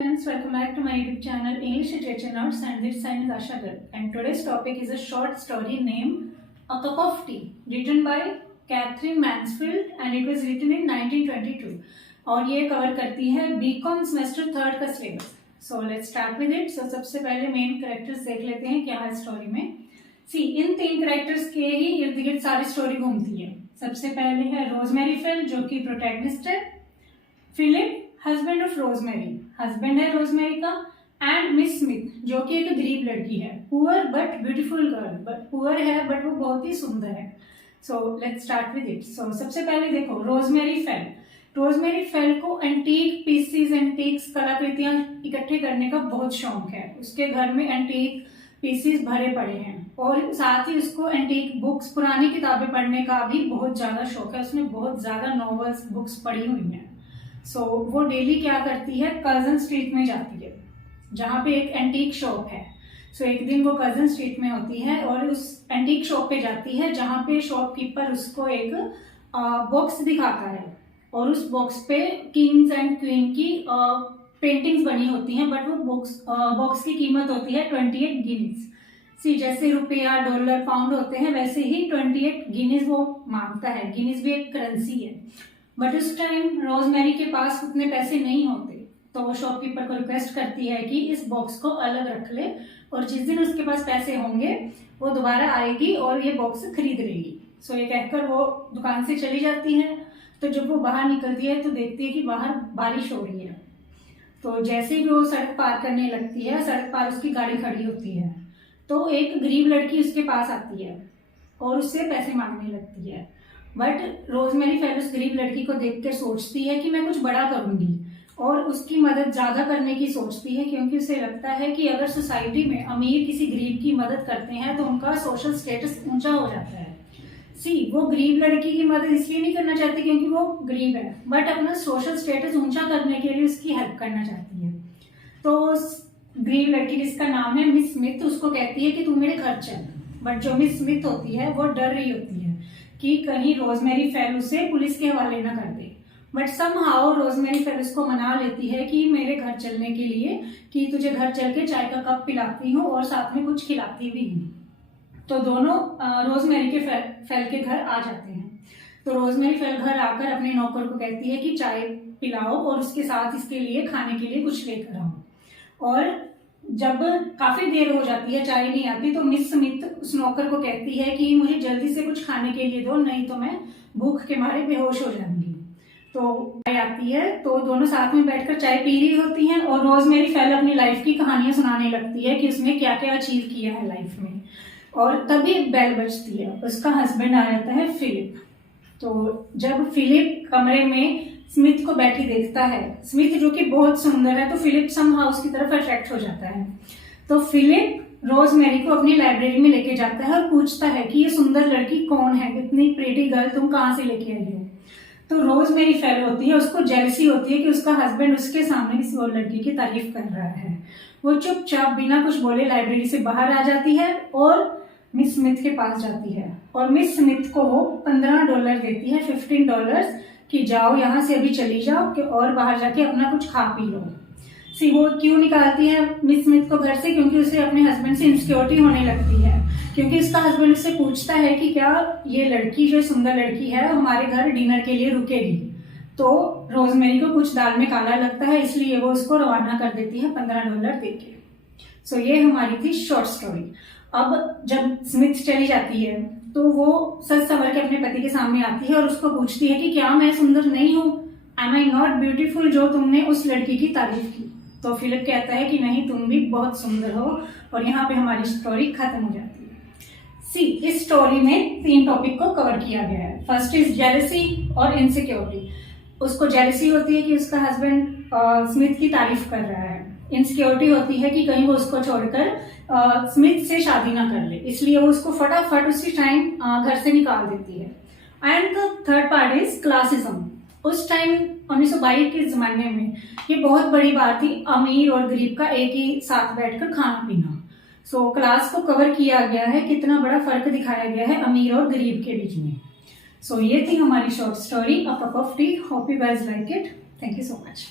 Friends, welcome back to my YouTube channel English Literature Notes, and this time is Asha Garg. And today's topic is a short story named A Cup of Tea, written by Catherine Mansfield, and it was written in 1922. और ये cover करती है BCom semester 3rd का सिलेबस. So let's start with it. So सबसे पहले main characters देख लेते हैं क्या है स्टोरी में. सी इन 3 कैरेक्टर्स के ही इर्द गिर्द सारी स्टोरी घूमती है. सबसे पहले है रोजमेरी फेल जो कि प्रोटैगनिस्ट है. Philip husband of Rosemary, husband है रोजमेरी का. एंड मिस स्मिथ जो कि एक गरीब लड़की है. Poor but beautiful girl, but poor है बट वो बहुत ही सुंदर है. So let's start with it. So सबसे पहले देखो रोजमेरी फेल. रोजमेरी फेल को एंटीक पीसीज, एंटीक्स कलाकृतियां इकट्ठे करने का बहुत शौक है. उसके घर में एंटीक पीसीज भरे पड़े हैं और साथ ही उसको एंटीक बुक्स, पुरानी किताबें पढ़ने का भी बहुत ज्यादा शौक है. उसने बहुत ज्यादा नॉवेल्स, बुक्स पढ़ी हुई हैं. सो वो डेली क्या करती है, कर्जन स्ट्रीट में जाती है जहाँ पे एक एंटीक शॉप है. सो एक दिन वो कर्जन स्ट्रीट में होती है और उस एंटीक शॉप पे जाती है जहाँ पे शॉपकीपर उसको एक बॉक्स दिखाता है और उस बॉक्स पे किंग्स एंड क्वीन की पेंटिंग्स बनी होती हैं. बट वो बॉक्स की कीमत होती है 28 गिनीज. सी जैसे रुपया, डॉलर, पाउंड होते हैं वैसे ही 28 गिनीज वो मांगता है. गिनीज भी एक करेंसी है. बट उस टाइम रोजमेरी के पास उतने पैसे नहीं होते, तो वो शॉपकीपर को रिक्वेस्ट करती है कि इस बॉक्स को अलग रख ले और जिस दिन उसके पास पैसे होंगे वो दोबारा आएगी और ये बॉक्स खरीद लेगी. सो ये कहकर वो दुकान से चली जाती है. तो जब वो बाहर निकलती है तो देखती है कि बाहर बारिश हो रही है. तो जैसे ही वो सड़क पार करने लगती है, सड़क पार उसकी गाड़ी खड़ी होती है, तो एक गरीब लड़की उसके पास आती है और उससे पैसे मांगने लगती है. बट रोजमेरी फेल उस गरीब लड़की को देखकर सोचती है कि मैं कुछ बड़ा करूंगी और उसकी मदद ज्यादा करने की सोचती है, क्योंकि उसे लगता है कि अगर सोसाइटी में अमीर किसी गरीब की मदद करते हैं तो उनका सोशल स्टेटस ऊंचा हो जाता है. सी वो गरीब लड़की की मदद इसलिए नहीं करना चाहती क्योंकि वो गरीब है, बट अपना सोशल स्टेटस ऊंचा करने के लिए उसकी हेल्प करना चाहती है. तो गरीब लड़की जिसका नाम है मिस स्मिथ उसको कहती है कि तू मेरे घर चल. बट जो मिस स्मिथ होती है वो डर रही होती है कि कहीं रोजमेरी फेल उसे पुलिस के हवाले ना कर दे. बट समहाउ रोजमेरी फेल उसको मना लेती है कि मेरे घर चलने के लिए, कि तुझे घर चल के चाय का कप पिलाती हूँ और साथ में कुछ खिलाती भी हूँ. तो दोनों रोजमेरी के फेल के घर आ जाते हैं. तो रोजमेरी फेल घर आकर अपने नौकर को कहती है कि चाय पिलाओ और उसके साथ इसके लिए खाने के लिए कुछ लेकर आओ. और जब काफी देर हो जाती है, चाय नहीं आती, तो मिस स्मिथ उस नौकर को कहती है कि मुझे जल्दी से कुछ खाने के लिए दो, नहीं तो मैं भूख के मारे बेहोश हो जाऊंगी. तो चाय आती है तो दोनों साथ में बैठकर चाय पी रही होती हैं और रोजमेरी फेल अपनी लाइफ की कहानियां सुनाने लगती है कि उसने क्या क्या अचीव किया है लाइफ में. और तभी बेल बजती है. उसका हस्बैंड आ जाता है फिलिप. तो जब फिलिप कमरे में स्मिथ को बैठी देखता है, स्मिथ जो कि बहुत सुंदर है, तो फिलिप समहाउ उसकी तरफ अट्रैक्ट हो जाता है. तो फिलिप रोजमेरी को अपनी लाइब्रेरी में लेके जाता है और पूछता है कि ये सुंदर लड़की कौन है, इतनी प्रीटी गर्ल तुम कहाँ से लेके आई हो. तो रोजमेरी फेल होती है, उसको जेलसी होती है कि उसका हस्बैंड उसके सामने किसी और लड़की की तारीफ कर रहा है. वो चुपचाप बिना कुछ बोले लाइब्रेरी से बाहर आ जाती है और मिस स्मिथ के पास जाती है और मिस स्मिथ को वो $15 देती है, $15, कि जाओ यहाँ से अभी चली जाओ और बाहर जाके अपना कुछ खा पी लो. सी वो क्यों निकालती है मिस स्मिथ को घर से, क्योंकि उसे अपने हस्बैंड से इनसिक्योरिटी होने लगती है. क्योंकि उसका हस्बैंड उससे पूछता है कि क्या ये लड़की, जो सुंदर लड़की है, हमारे घर डिनर के लिए रुकेगी. तो रोजमेरी को कुछ दाल में काला लगता है, इसलिए वो उसको रवाना कर देती है $15 देके. सो ये हमारी थी शॉर्ट स्टोरी. अब जब स्मिथ चली जाती है तो वो सच संवर के अपने पति के सामने आती है और उसको पूछती है कि क्या मैं सुंदर नहीं हूँ, एम आई नॉट ब्यूटीफुल, जो तुमने उस लड़की की तारीफ की. तो फिलिप कहता है कि नहीं, तुम भी बहुत सुंदर हो. और यहाँ पे हमारी स्टोरी खत्म हो जाती है. सी इस स्टोरी में 3 टॉपिक को कवर किया गया है. फर्स्ट इज जेलसी और इनसिक्योरिटी. उसको जेलसी होती है कि उसका हस्बैंड स्मिथ की तारीफ कर रहा है. इनसिक्योरिटी होती है कि कहीं वो उसको छोड़कर स्मिथ से शादी ना कर ले, इसलिए वो उसको फटाफट उसी टाइम घर से निकाल देती है. And the third part is classicism. उस टाइम 1922 के जमाने में ये बहुत बड़ी बात थी, अमीर और गरीब का एक ही साथ बैठकर खाना पीना. सो क्लास को कवर किया गया है, कितना बड़ा फर्क दिखाया गया है अमीर और गरीब के बीच में. सो ये थी हमारी short story a cup of T. Hope you guys like it. Thank you so much.